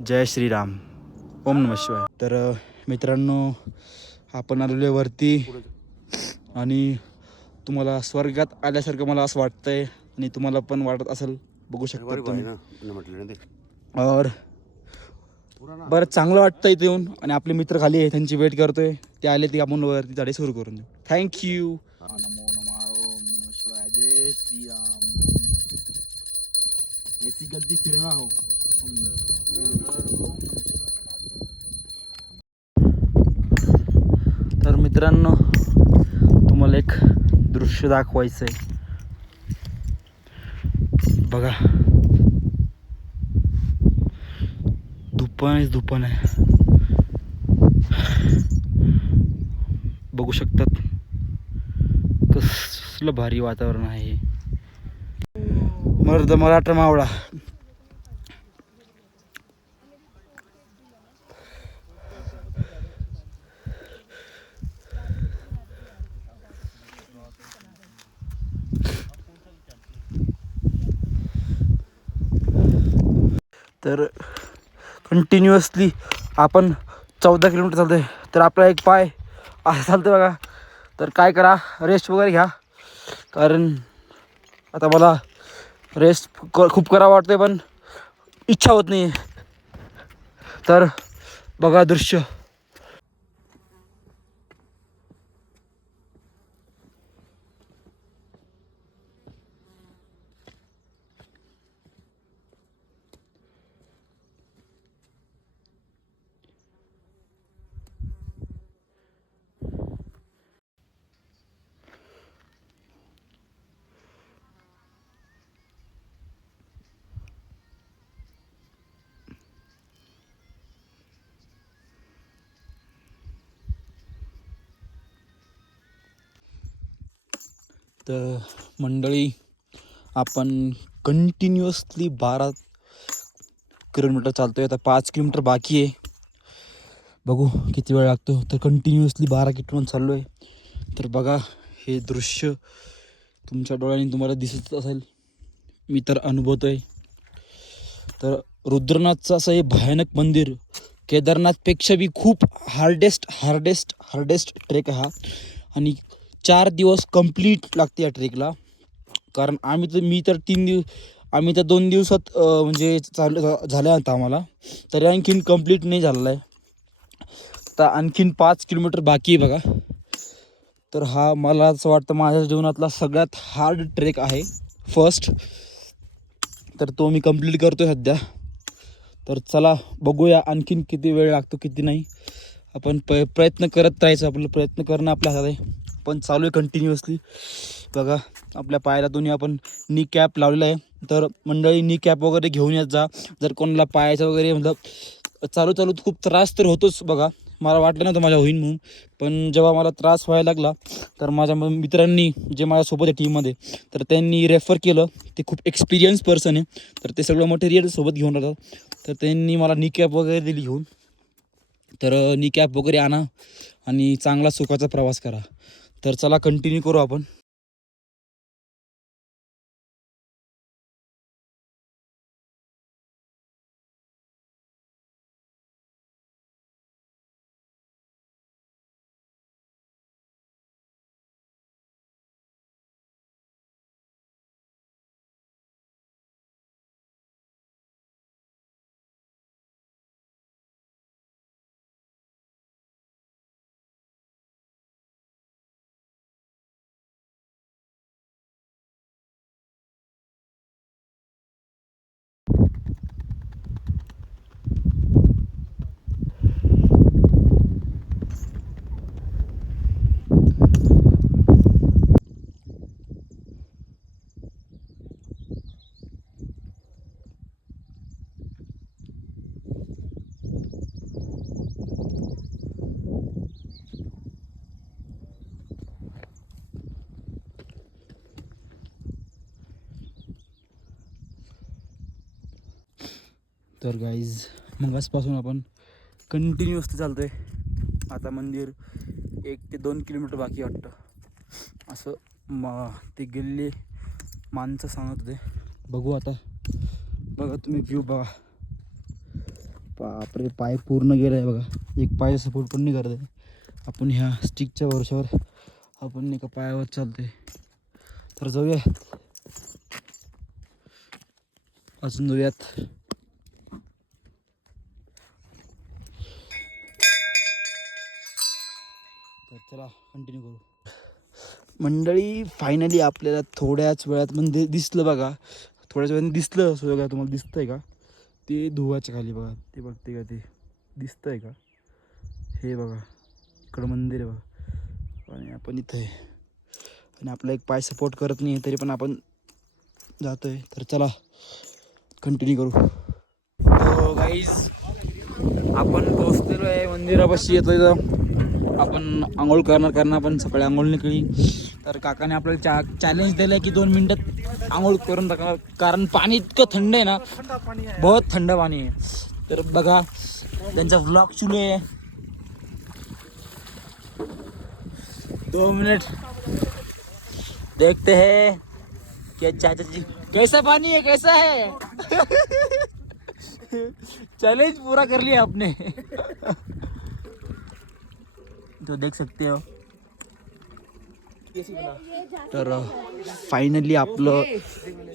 जय श्रीराम. ओम नमः शिवाय. तर मित्रांनो आपण आलेलो वरती आणि तुम्हाला स्वर्गात आल्यासारखं मला असं वाटतंय आणि तुम्हाला पण वाटत असेल. बघू शकता तुम्ही. और बरं चांगलं वाटतं इथे येऊन. आणि आपले मित्र खाली आहे त्यांची वेट करतोय. ते आले ती आपण वरती झाडे सुरू करून देऊ. थँक्यू. नमो नमः. ओम नमः शिवाय. जय श्रीराम. ऐसी गलती फिर ना हो. तर मित्रांनो तुम्हाला एक दृश्य दाखवायचं आहे. बघा धुपण आहे. बघू शकतात कसलं भारी वातावरण आहे. मर्द मराठा मावळा. तर कंटिन्युअसली आपण 14 किलोमीटर चालतोय. तर आपला एक पाय असं चालतं बघा. तर काय करा, रेस्ट वगैरे घ्या. कारण आता मला रेस्ट खूप करावं वाटतंय पण इच्छा होत नाही. तर बघा दृश्य. तर मंडळी आपण कंटिन्युअसली 12 किलोमीटर चालतोय. आता 5 किलोमीटर बाकी आहे. बघू किती वेळ लागतो. तर कंटिन्युअसली 12 किलोमीटर चाललो आहे. तर बघा हे दृश्य तुमच्या डोळ्यांनी तुम्हाला दिसत असेल. मी तर अनुभवतोय. तर रुद्रनाथचं असं हे भयानक मंदिर केदारनाथपेक्षा बी खूप हार्डेस्ट ट्रेक हा. आणि 4 दिवस कंप्लीट लागते या ट्रेकला. कारण आम्ही तर 2 दिवसात म्हणजे झालं आता आम्हाला. तरी आणखीन कंप्लीट नाही झालेला आहे. तर आणखीन 5 किलोमीटर बाकी आहे बघा. तर हा मला असं वाटतं माझ्या जीवनातला सगळ्यात हार्ड ट्रेक आहे फर्स्ट. तर तो मी कंप्लीट करतो आहे सध्या. तर चला बघूया आणखीन किती वेळ लागतो किती नाही. आपण प्रयत्न करत राहायचं. आपलं प्रयत्न करणं आपल्या हातात आहे. पण चालू आहे कंटिन्युअसली. बघा आपल्या पायाला दोन्ही आपण नी कॅप लावलेला आहे. तर मंडळी नी कॅप वगैरे घेऊन येत जा. जर कोणाला पायाचं वगैरे मतलब चालू खूप त्रास तर होतोच बघा. मला वाटलं नव्हतं माझ्या होईन म्हणून, पण जेव्हा मला त्रास व्हायला लागला तर माझ्या मित्रांनी जे माझ्यासोबत आहे टीममध्ये तर त्यांनी रेफर केलं. ते खूप एक्सपिरियन्स पर्सन आहे, तर ते सगळं मटेरियल सोबत घेऊन राहतात. तर त्यांनी मला नी कॅप वगैरे दिली घेऊन. तर नी कॅप वगैरे आणा आणि चांगला सुखाचा प्रवास करा. तर चला कंटिन्यू करू आपण. तर गाईज मगासपासून आपण कंटिन्युअसली चालतो आहे. आता मंदिर 1 ते 2 किलोमीटर बाकी वाटतं असं ते गेलेले माणसं सांगत होते. बघू आता. बघा तुम्ही व्ह्यू बघा. बापरे, पाय पूर्ण गेला आहे बघा. एक पाय सपोर्ट पण नाही करत आहे. आपण ह्या स्टिकच्या वर्षावर आपण एका पायावर चालतो आहे. तर जाऊया अजून जाऊयात. तर चला कंटिन्यू करू. मंडळी फायनली आपल्याला थोड्याच वेळात म्हणजे दिसलं बघा. थोड्याच वेळाने दिसलं असं बघा. तुम्हाला दिसतंय का ते धुवाच्या खाली बघा. ते बघते का ते दिसतंय का? हे बघा इकडं मंदिर आहे बघा. आणि आपण इथं आहे आणि आपला एक पाय सपोर्ट करत नाही तरी पण आपण जातोय. तर चला कंटिन्यू करू. हो गाईज, आपण पोहोचलेलो आहे मंदिरापाशी. येतो इथं आपण आंघोळ करणार आपण सकाळी आंघोळ निघली. तर काकाने आपल्याला चॅलेंज दिलं आहे की 2 मिनटात आंघोळ करून टाकणार, कारण पाणी इतकं थंड आहे ना, बहुत थंड पाणी आहे. तर बघा त्यांचा व्लॉग सुरू आहे. 2 मिनट देखते हैं क्या चाचा जी कैसा पानी है, कैसा है. चैलेंज पूरा कर लिया आपने. तो देख सकते हो. तर फायनली आपलं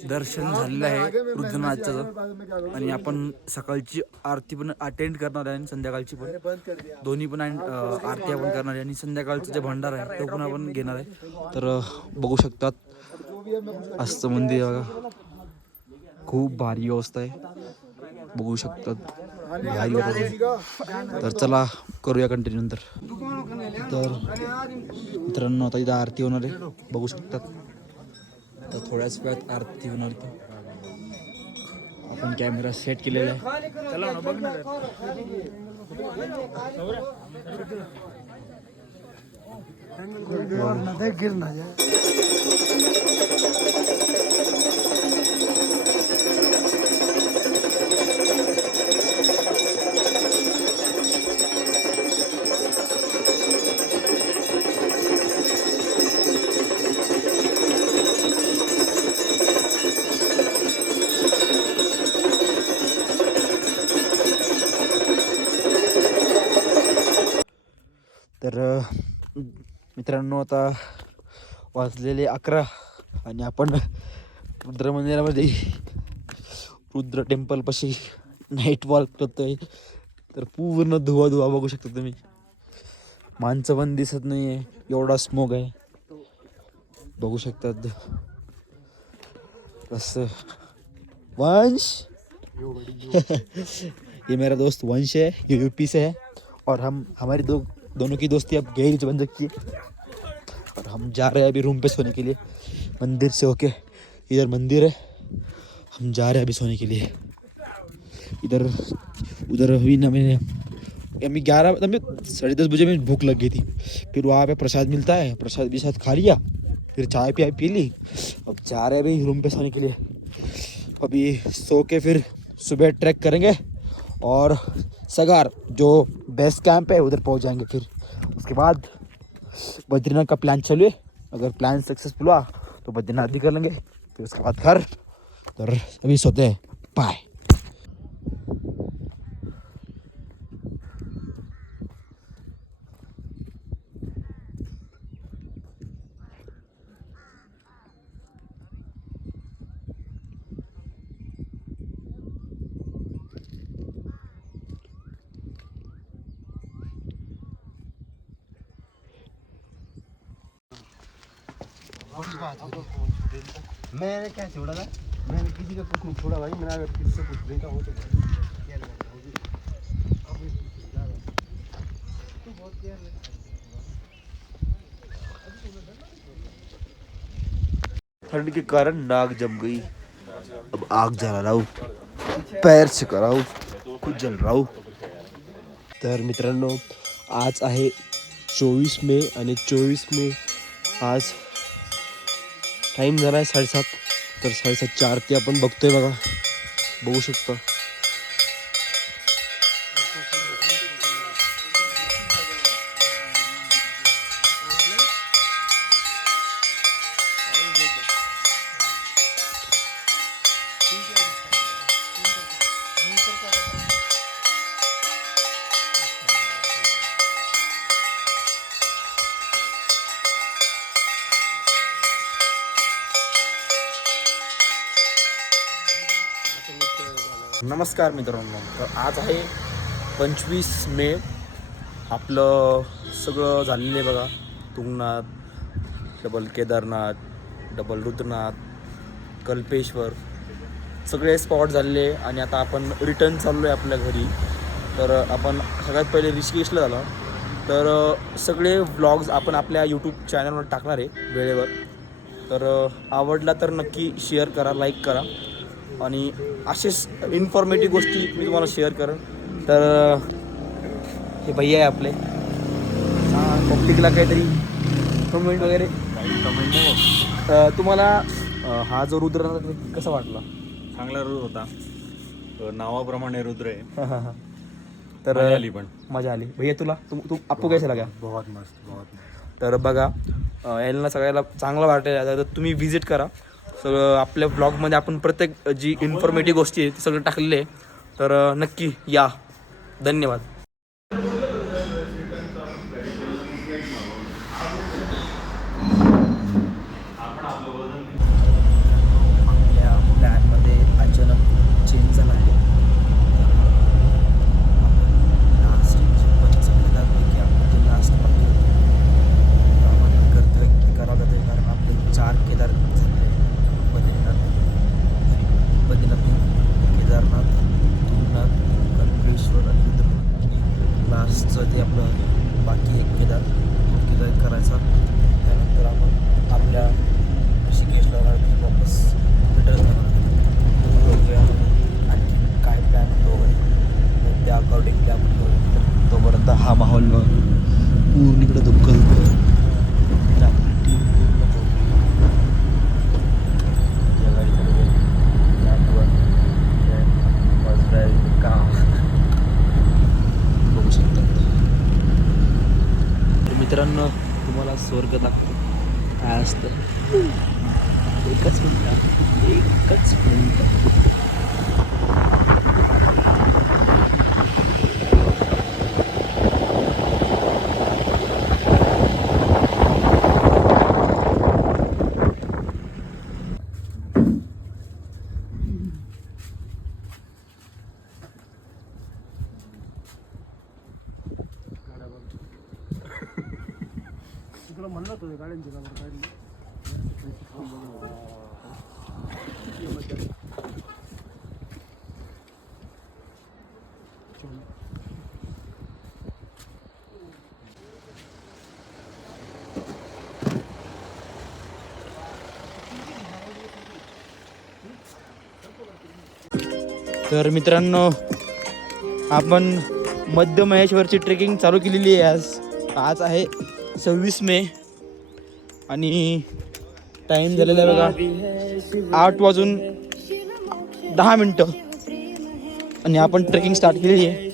दर्शन झालेलं आहे रुद्रनाथचं. आणि आपण सकाळची आरती पण अटेंड करणार आहे आणि संध्याकाळची पण, दोन्ही पण आरती आपण करणार आहे. आणि संध्याकाळचं जे भंडार आहे तो पण आपण घेणार आहे. तर बघू शकतात असतं मंदिर बघा. खूप भारी व्यवस्था आहे, बघू शकतात भारी वाटतं. तर चला करूया कंटिन्यू नंतर. तर मित्रांनो आता इथं आरती होणार आहे, बघू शकतात. तर थोड्याच वेळात आरती होणार आहे. आपण कॅमेरा सेट केलेला आहे. चला ना बघ ना. तर मित्रांनो आता वाजलेले 11 आणि आपण रुद्र मंदिरामध्ये रुद्र टेम्पलपाशी नाईट वॉक करतोय. तर पूर्ण धुवा बघू शकता तुम्ही. माणसं पण दिसत नाही आहे, एवढा स्मोक आहे, बघू शकतात. कसं वंश ये मेरा दोस्त वंश है, ये यूपी से है. और हमारी दोनों की दोस्ती अब गहरी बन चुकी है. और हम जा रहे हैं अभी रूम पे सोने के लिए. मंदिर से होके इधर मंदिर है, हम जा रहे हैं अभी सोने के लिए. इधर उधर अभी ना मैंने हमें 10:30 में भूख लग गई थी। फिर वहाँ पे प्रसाद मिलता है, प्रसाद भी साथ खा लिया, फिर चाय पी ली। अब जा रहे हैं भाई रूम पे सोने के लिए। अभी सो के फिर सुबह ट्रैक करेंगे और सगार जो बेस कैंप है उधर पहुँच जाएंगे। फिर उसके बाद बद्रीनाथ का प्लान चालू है, अगर प्लान सक्सेसफुल हुआ तो बद्रीनाथ भी कर लेंगे। फिर उसके बाद घर, तो अभी सोते हैं। बाय। मैंने क्या छोड़ा था, मैंने किसी का कुछ नहीं छोड़ा भाई। मैंने अगर किसी से कुछ नहीं था वो तो ठंड के कारण नाक जम गई। अब आग जला रहा हूँ, पैर छिका रहा हूँ, खुद जल रहा हूँ। तर मित्रांनो आज आहे 24 मे आणि 24 मे आज टाईम झाला आहे 7:30. तर 7:30च्या आरती आपण बघतोय बघा, बघू शकता. नमस्कार मित्रांनो, तर आज आहे 25 मे. आपलं सगळं झालेलं आहे बघा. तुंगनाथ, डबल केदारनाथ, डबल रुद्रनाथ, कल्पेश्वर सगळे स्पॉट झालेले आणि आता आपण रिटर्न चाललो आहे आपल्या घरी. तर आपण सगळ्यात पहिले ऋषिकेशला झालो. तर सगळे व्लॉग्स आपण आपल्या यूट्यूब चॅनलवर टाकणार आहे वेळेवर. तर आवडला तर नक्की शेअर करा, लाईक करा आणि असेच इन्फॉर्मेटिव्ह गोष्टी मी तुम्हाला शेअर करेन. तर हे भैया आहे आपले, पब्लिकला काहीतरी कमेंट वगैरे तुम्हाला हा जो रुद्रनाथ कसा वाटला? चांगला रुद्र होता, नावाप्रमाणे रुद्र आहे. तर मजा आली पण. मजा आली भैया. तुला तू आपको कैसा लगा? बहुत मस्त, बहुत मस्त. तर बघा यांना सगळ्याला चांगलं वाटेल. तर तुम्ही विजिट करा. सगळं आपल्या ब्लॉगमध्ये आपण प्रत्येक जी इन्फॉर्मेटिव्ह गोष्टी आहे ते सगळं टाकलेले आहे. तर नक्की या. धन्यवाद. आपल्या प्लॅनमध्ये अचानक चेंज झाला आहे. लास्ट पंचकेदारपैकी आपण जे लास्ट बाकी होते आपण कर्तव्य करावं लागतं, कारण आपले 4 केदार झाले. बद्रीनाथ, केदारनाथ, तुंगनाथ, कल्पेश्वर आणि रुद्रनाथ. लास्टचं ते आपलं बाकी एक केदार करायचा. त्यानंतर आपण आपल्या ऋषिकेशला वापस रिटर्न बघूया आणखी काय प्लॅन होतो वगैरे त्या अकॉर्डिंगली आपण करू. तोपर्यंत हा माहोल पूर्ण इकडे दुःख बघू शकतात. मित्रांनो तुम्हाला स्वर्ग दाखवतो काय असतं. एकच मिनिट. तुला म्हणलं होतं गाड्यांची काढली. तर मित्रांनो आपण मध्य महेश्वरची ट्रेकिंग चालू केलेली आहे आज आहे 26 मे आणि टाईम झालेला आहे बघा 8:10 आणि आपण ट्रेकिंग स्टार्ट केलेली आहे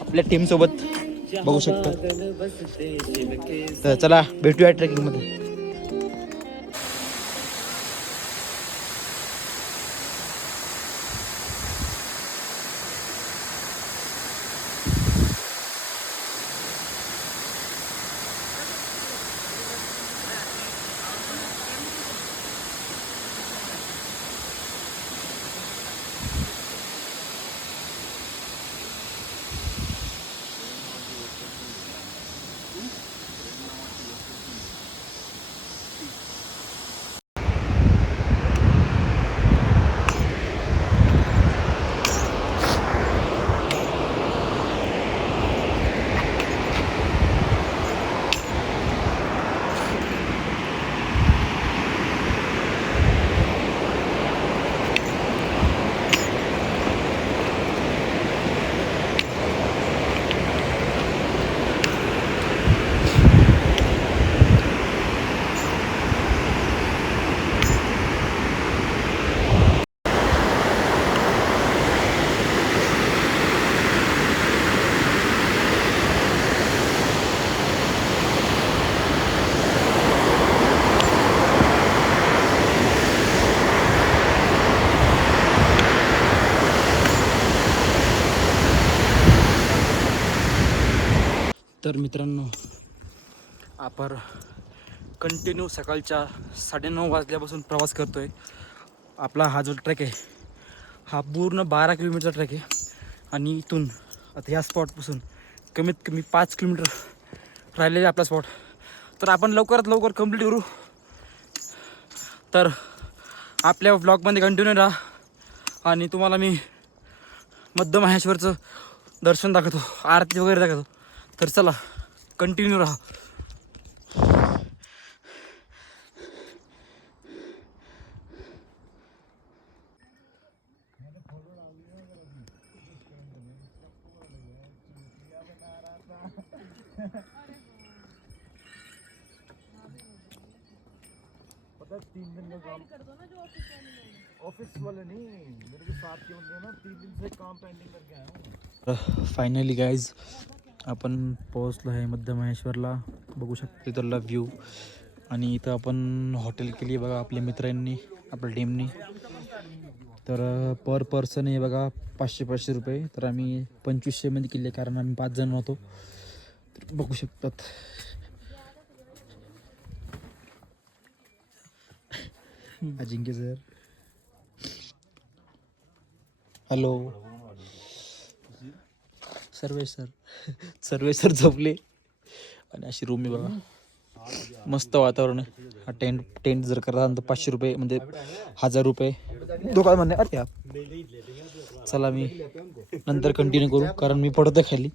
आपल्या टीमसोबत बघू शकतो. तर चला भेटूया ट्रेकिंगमध्ये. तर मित्रांनो आपण कंटिन्यू सकाळच्या 9:30 वाजल्यापासून प्रवास करतो आहे. आपला हा जो ट्रेक आहे हा पूर्ण 12 किलोमीटरचा ट्रेक आहे आणि इथून आता ह्या स्पॉटपासून कमीत कमी 5 किलोमीटर राहिलेला आपला स्पॉट. तर आपण लवकरात लवकर कंप्लीट करू. तर आपल्या व्लॉगमध्ये कंटिन्यू राहा आणि तुम्हाला मी मध्य महेश्वरचं दर्शन दाखवतो, आरती वगैरे दाखवतो. तर चला कंटिन्यू राहा. फायनली गाईज आपण पोहोचलो आहे मध्य महेश्वरला. बघू शकतो तिथला व्ह्यू. आणि इथं आपण हॉटेल केली बघा आपल्या मित्रांनी, आपल्या टीमनी. तर पर पर्सन आहे बघा 500 रुपये. तर आम्ही 2500 मध्ये केले कारण आम्ही 5 जण होतो. तर बघू शकतात अजिंक्य सर. हॅलो सर्वेश सर झोपले. आणि अशी रूम आहे बघा, मस्त वातावरण आहे. हा टेंट जर करता तर 500 रुपये म्हणजे 1000 रुपये दुकान म्हणणे. अरे यार चला मी नंतर कंटिन्यू करू कारण मी पडतो खाली.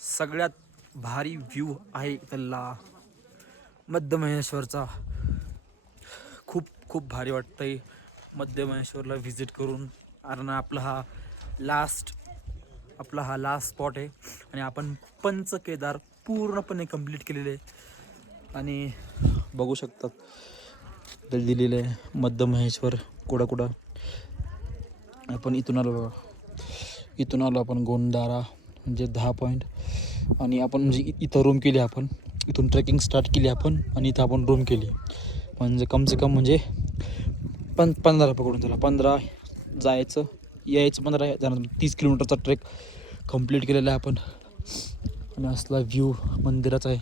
सगळ्यात भारी व्ह्यू आहे इथला मध्य महेश्वरचा. खूप खूप भारी वाटतंय मध्य महेश्वरला व्हिजिट करून. कारण आपला हा लास्ट स्पॉट आहे आणि आपण पंचकेदार पूर्णपणे कंप्लीट केलेले आहे. आणि बघू शकतात दिलेलं आहे मध्य महेश्वर कुठं आपण इथून आलो बघा. इथून आलो आपण गोंडारा म्हणजे 10 पॉईंट. आणि आपण म्हणजे इथं रूम केली. आपण इथून ट्रेकिंग स्टार्ट केली आपण आणि इथं आपण रूम केली. म्हणजे कमसे कम म्हणजे 15 पकडून चला, 15 जायचं यायचं 15 जाणार 30 किलोमीटरचा ट्रेक कंप्लीट केलेला आहे आपण. आणि असला व्ह्यू मंदिराचा आहे.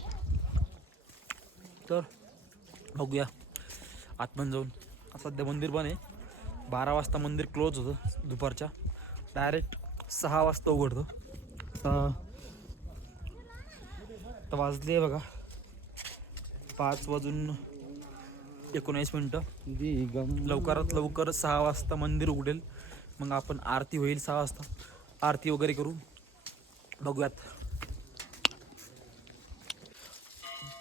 तर बघूया आतमध्ये जाऊन. सध्या मंदिर पण आहे. 12 वाजता मंदिर क्लोज होतं दुपारच्या. डायरेक्ट 6 वाजता उघडतं. आता वाजले बघा 5:19. लवकरात लवकर 6 वाजता मंदिर उघडेल. मग आपण आरती होईल 6 वाजता. आरती वगैरे करू. बघूयात.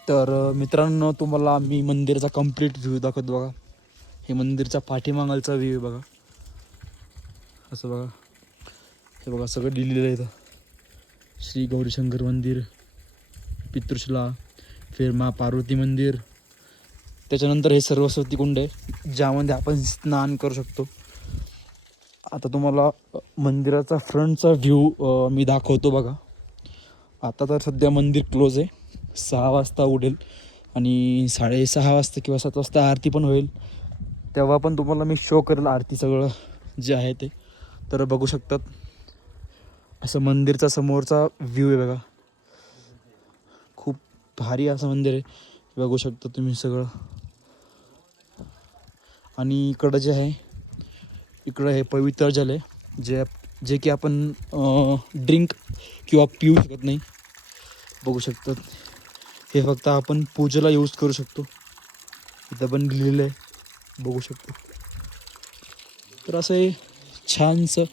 तर मित्रांनो तुम्हाला मी मंदिरचा कंप्लीट व्ह्यू दाखवतो बघा. हे मंदिरचा पाठीमागलचा व्ह्यू बघा. असं बघा, हे बघा सगळं लिहिलेलं आहे इथं. श्री गौरीशंकर मंदिर, पितृशिला, फिर माँ पार्वती मंदिर. त्याच्यानंतर हे सरस्वती कुंड आहे ज्यामध्ये आपण स्नान करू शकतो. आता तुम्हाला मंदिराचा फ्रंटचा व्ह्यू मी दाखवतो बघा. आता तर सध्या मंदिर क्लोज आहे, 6 वाजता उडेल आणि 6:30 वाजता किंवा 7 वाजता आरती पण होईल. तेव्हा पण तुम्हाला मी शो करेल आरती सगळं जे आहे ते. तर बघू शकतात, असं मंदिरचा समोरचा व्ह्यू आहे बघा. खूप भारी असं मंदिर आहे, बघू शकता तुम्ही सगळं. आणि इकडं जे आहे, इकडं हे पवित्र जल आहे जे की आपण ड्रिंक किंवा पिऊ शकत नाही. बघू शकतात, हे फक्त आपण पूजेला यूज करू शकतो. इथं पण लिहिलेलं आहे, बघू शकतो. तर असं हे छानसं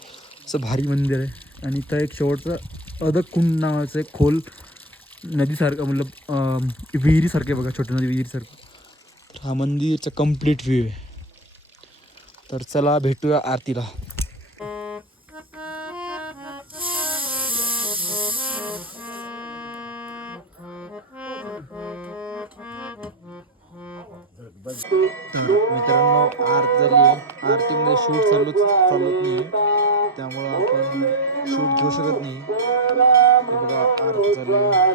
असं भारी मंदिर आहे. आणि इथं एक शेवटचं अदक कुंड नावाचं एक खोल नदीसारखं मतलब विहिरीसारखं आहे बघा, छोट्या नदी विहिरीसारखं. तर हा मंदिरचा कम्प्लीट व्ह्यू आहे. तर चला भेटूया आरतीला. मित्रांनो, आरती झाली आहे. आरतीमध्ये शूट चालत नाही, त्यामुळं आपण शूट घेऊ शकत नाही. हे बघा आरती चालू आहे.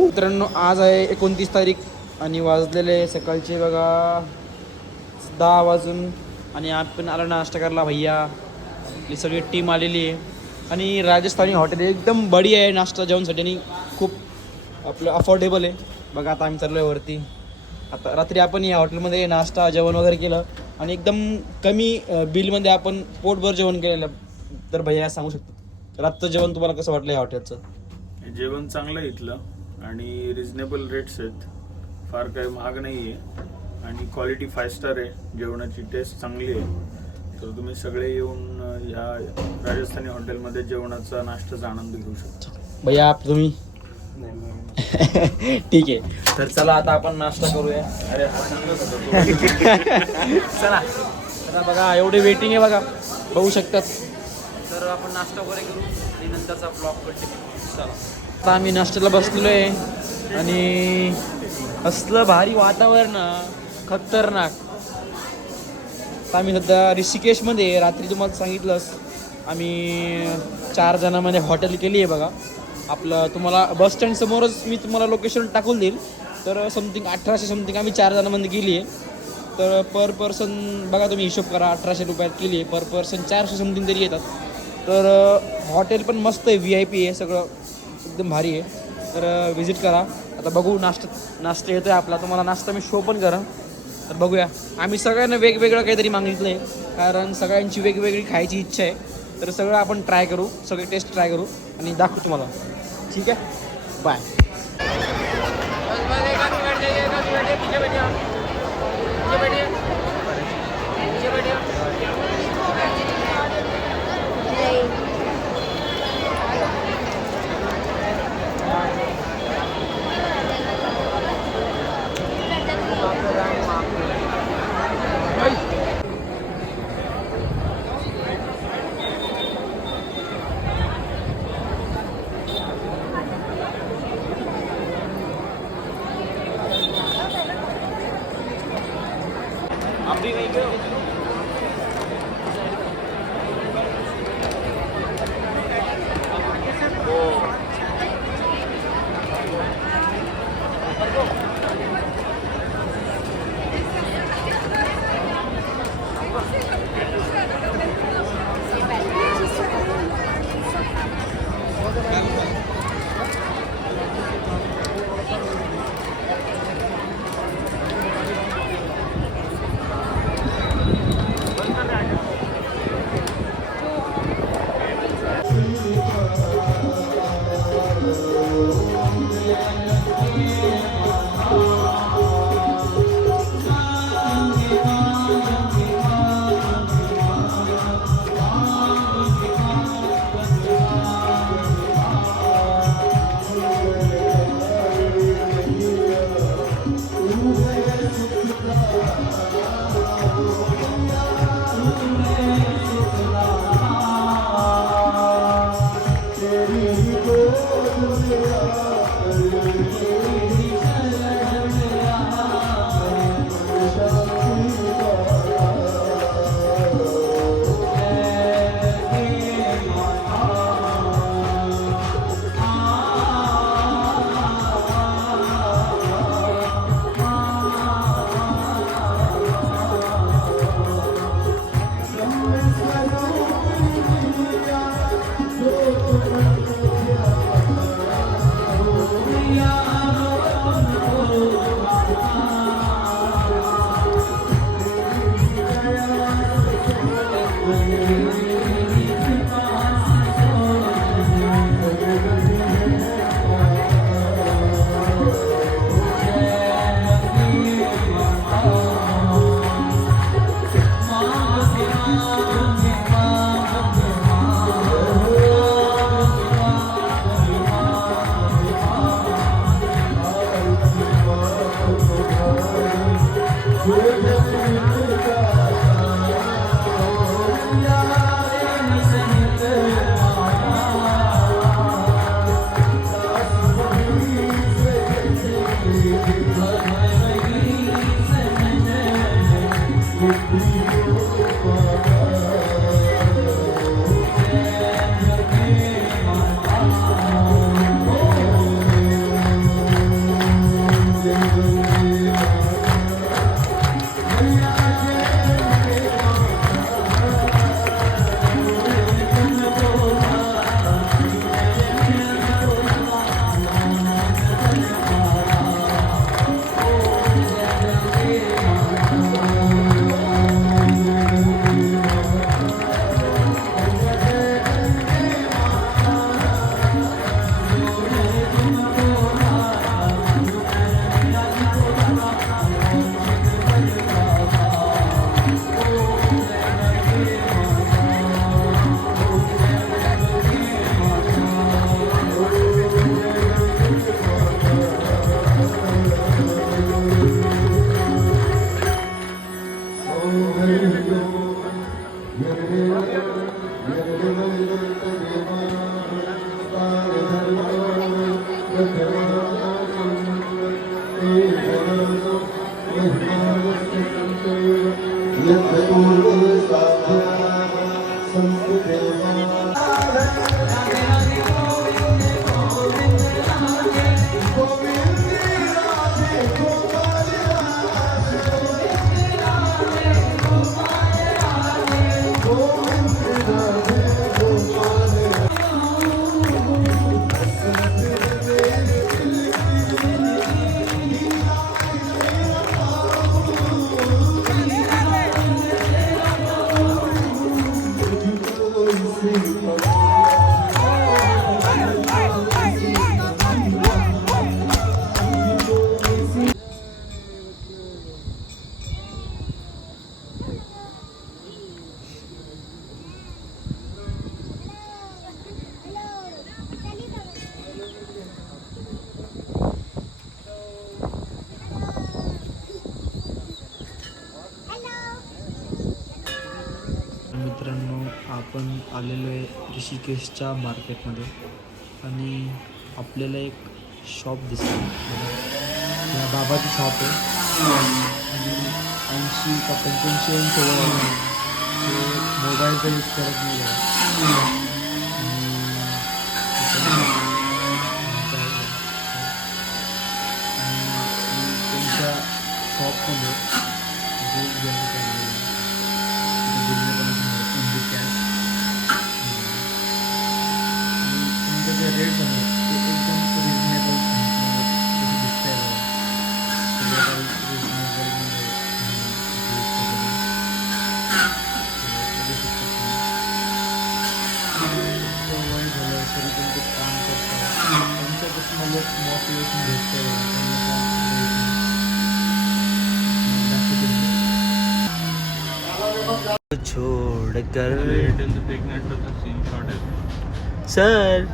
मित्रांनो, आज आहे 29 तारीख आणि वाजलेले सकाळचे बघा 10 वाजून. आणि आपण आला नाश्ता करायला. भैया आपली सगळी टीम आलेली आहे. आणि राजस्थानी हॉटेल एकदम बढी आहे नाश्ता जेवणसाठी आणि खूप आपलं अफोर्डेबल आहे. बघा आता आम्ही चाललो आहे वरती. आता रात्री आपण या हॉटेलमध्ये नाश्ता जेवण वगैरे केलं आणि एकदम कमी बिलमध्ये आपण पोटभर जेवण केलेलं. तर भैया सांगू शकतो रातचं जेवण तुम्हाला कसं वाटलं या हॉटेलचं? जेवण चांगलं आहे इथलं आणि रिजनेबल रेट्स आहेत, फार काही महाग नाही आहे आणि क्वालिटी 5 स्टार आहे. जेवणाची टेस्ट चांगली आहे. तर तुम्ही सगळे येऊन या राजस्थानी हॉटेलमध्ये जेवणाचा नाश्त्याचा आनंद घेऊ शकता. भैया तुम्ही ठीक आहे. तर चला आता आपण नाश्ता करूया. अरे हा चांगलं चला आता बघा एवढी वेटिंग आहे बघा, बघू शकतात. तर आपण नाश्ता वगैरे करू आणि नंतरचा ब्लॉग कंटिन्यू. चला आता आम्ही नाश्त्याला बसलेलो आहे आणि असलं भारी वातावरण खतरनाक. आता आम्ही सध्या ऋषिकेशमध्ये, रात्री तुम्हाला सांगितलंच आम्ही 4 जणांमध्ये हॉटेल केली आहे बघा. आपलं तुम्हाला बस स्टँड समोरच मी तुम्हाला लोकेशन टाकून देईल. तर समथिंग 1800 समथिंग आम्ही 4 जणांमध्ये केली आहे. तर पर पर्सन बघा तुम्ही हिशोब करा, 1800 रुपयात केली आहे. पर पर्सन 400 समथिंग तरी येतात. तर हॉटेल पण मस्त आहे, VIP आहे, सगळं एकदम भारी आहे. तर व्हिजिट करा. आता बघू नाश्ता येतो आहे आपला. तुम्हाला नाश्ता मी शो पण करा. तर बघूया. आम्ही सगळ्यांना वेगवेगळं काहीतरी मागितलं आहे कारण सगळ्यांची वेगवेगळी खायची इच्छा आहे. तर सगळं आपण ट्राय करू, सगळे टेस्ट ट्राय करू आणि दाखवू तुम्हाला. ठीक आहे, बाय. मित्रांनो, आपण आलेलो आहे ऋषिकेशच्या मार्केटमध्ये आणि आपल्याला एक शॉप दिसतं. या बाबाची शॉप आहे आणि 80 का 85 यांचं वय आहे. ते मोबाईलचा यूज करत नाही आहे. त्यांच्या शॉपमध्ये दूध घेऊन चाललेलं आहे. तुमचे जे रेट्स आहेत ते एकदम रिजनेबल जसं दिसतंय बघा. वय झालं तरी पण ते काम करतात. त्यांच्यापासून मला मोटिवेशन भेटतंय बघा. छोड़ कर सीन शॉट है सर